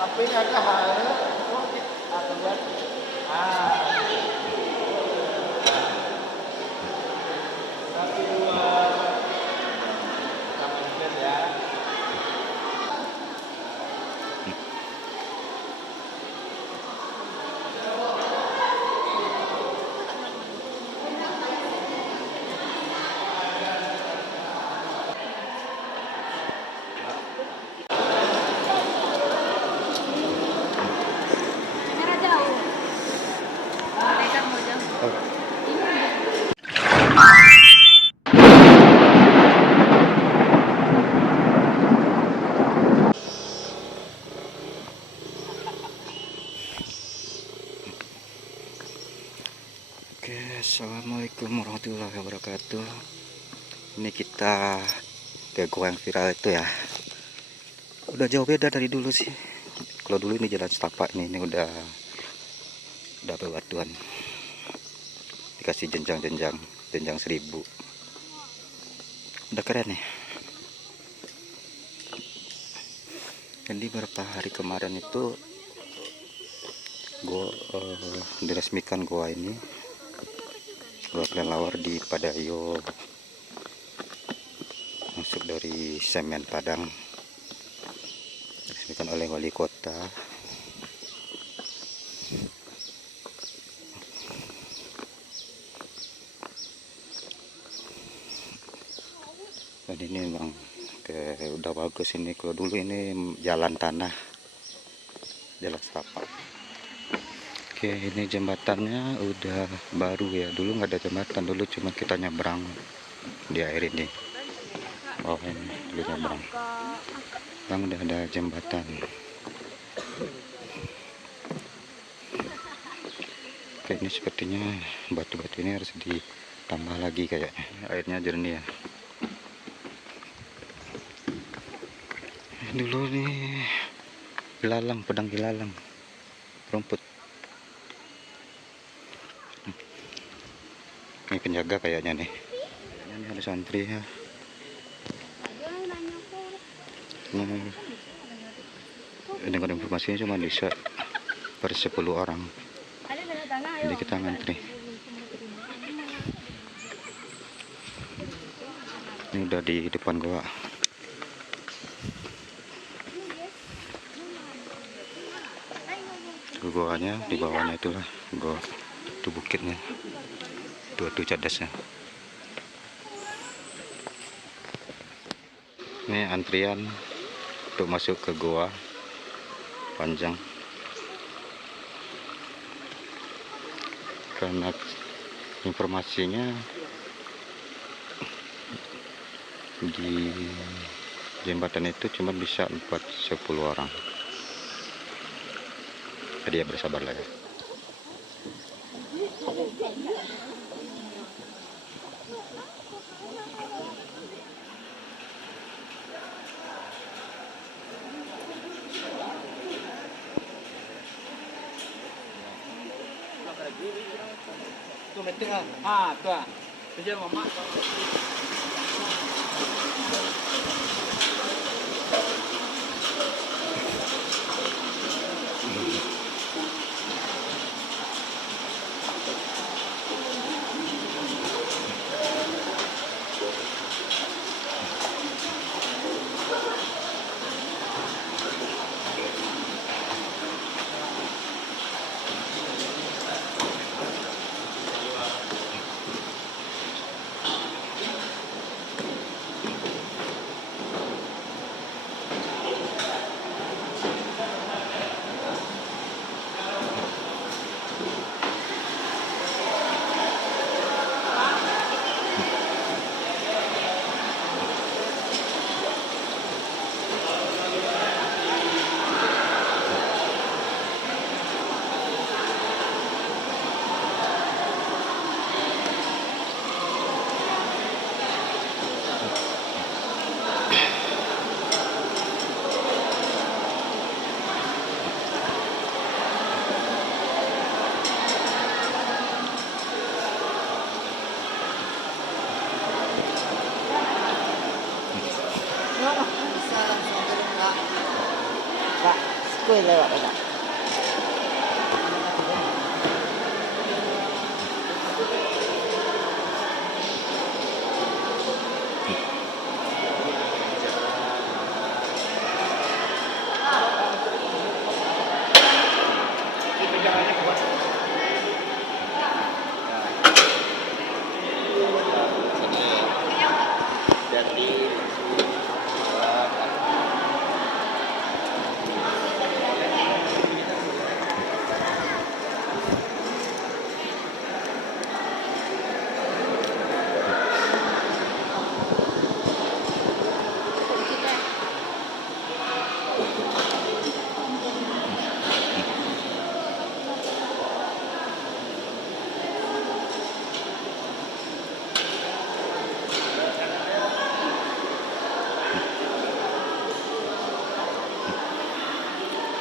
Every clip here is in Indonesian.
HP-nya ada hal, atau buat satu dua sama ya. Oke, assalamualaikum warahmatullahi wabarakatuh. Ini kita ke gua yang viral itu ya. Udah jauh beda dari dulu sih. Kalau dulu ini jalan setapak nih, ini udah bebatuan. Dikasih jenjang 1000. Udah keren nih. Jadi beberapa hari kemarin itu gua diresmikan gua ini. Gua kelelawar di Padayo, masuk dari Semen Padang, diresmikan oleh wali kota. Dan ini memang udah bagus ini. Kalau dulu ini jalan tanah, jalan setapak. Oke, ini jembatannya udah baru ya. Dulu nggak ada jembatan, dulu cuma kita nyebrang di air ini. Oh, ini dulu nyebrang. Sekarang udah ada jembatan. Oke, ini sepertinya batu-batu ini harus ditambah lagi kayaknya. Airnya jernih ya. Dulu nih ilalang, pedang ilalang, rumput. Ini penjaga kayaknya nih. Kayaknya ini ada santri ya. Dengan informasinya cuma bisa per 10 orang. Jadi kita ngantri. Ini udah di depan gua. Goanya di bawahnya itulah gua, itu bukitnya, itu cadasnya. Ini antrian untuk masuk ke goa panjang karena informasinya di jembatan itu cuma bisa buat 10 orang. Jadi ya bersabarlah ya. Tuh metik ah, tuh ah. Kerja mama. Kuih lewat ada.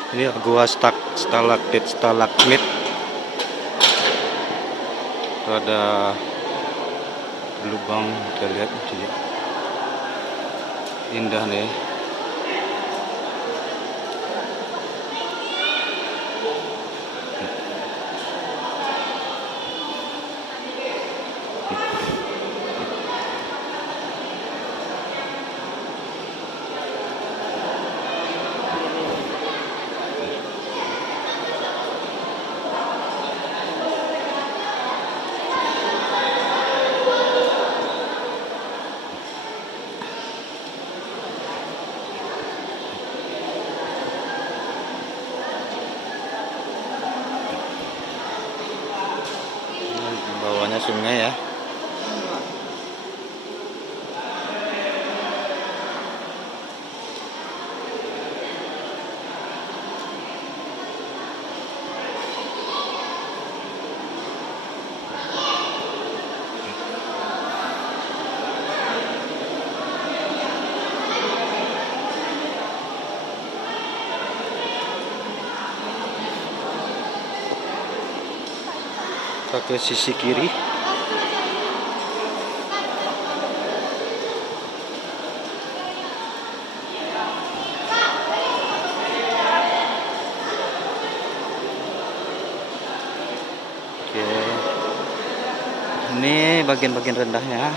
Ini gua stalaktit stalagmit. Itu ada lubang, kita lihat jadi indah nih. Bawahnya sungai ya. Kita ke sisi kiri. Oke, ini bagian-bagian rendahnya.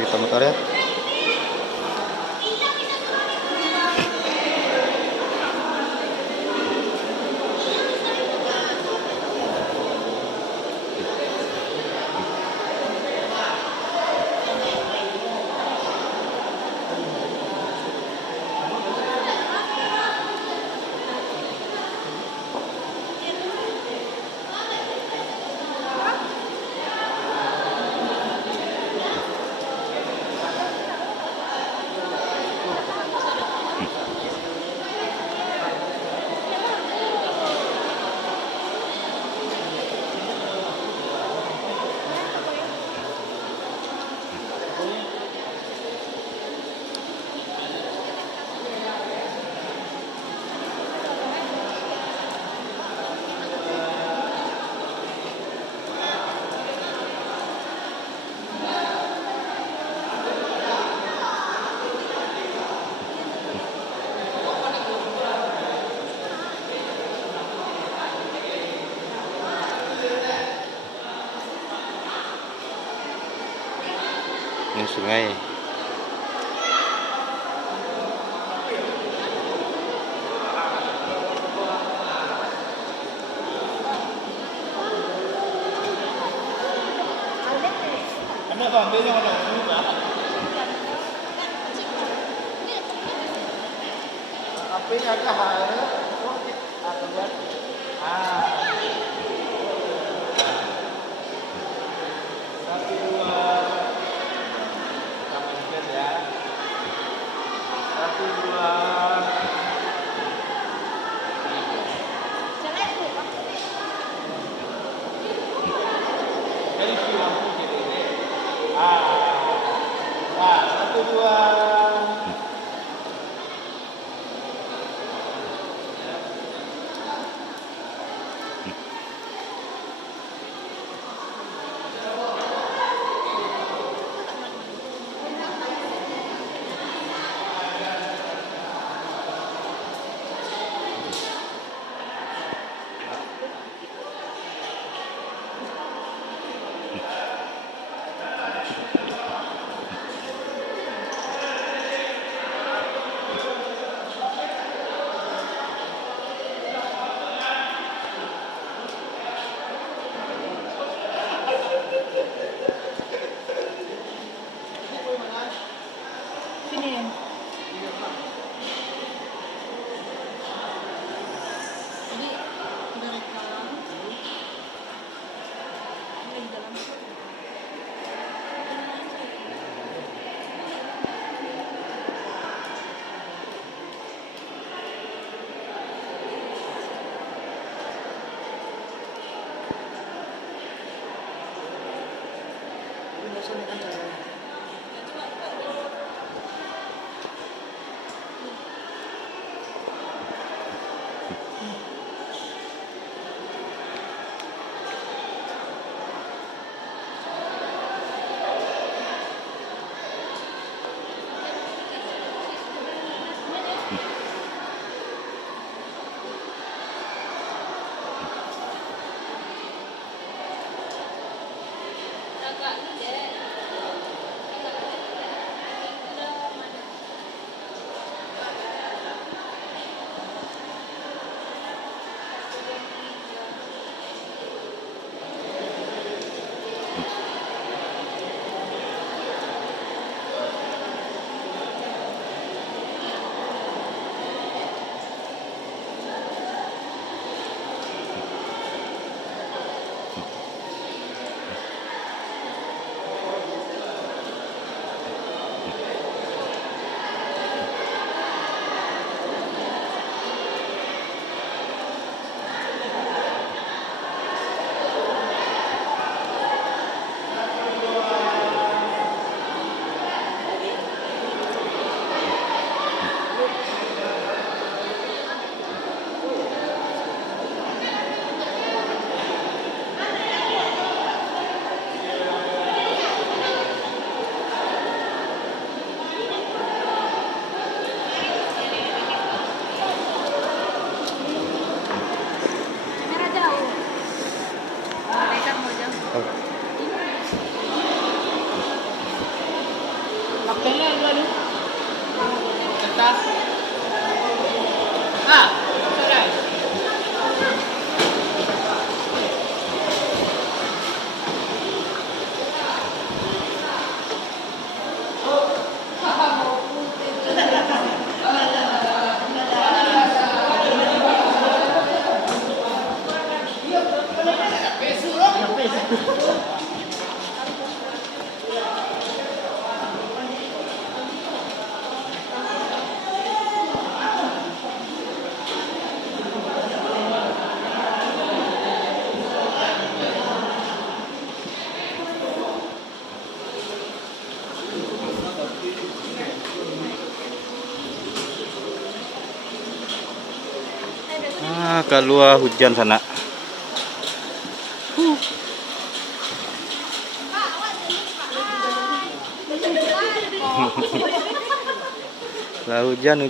Kita mutar ya. Ini sungai. Merah jauh. Nekat mau jauh. Makanya dua nih. Tetap. Ah, sudah. Keluar hujan sana. Lah hujan.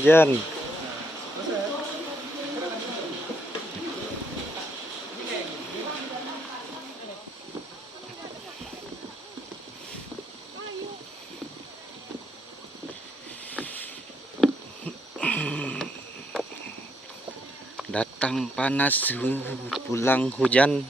Datang panas, pulang hujan.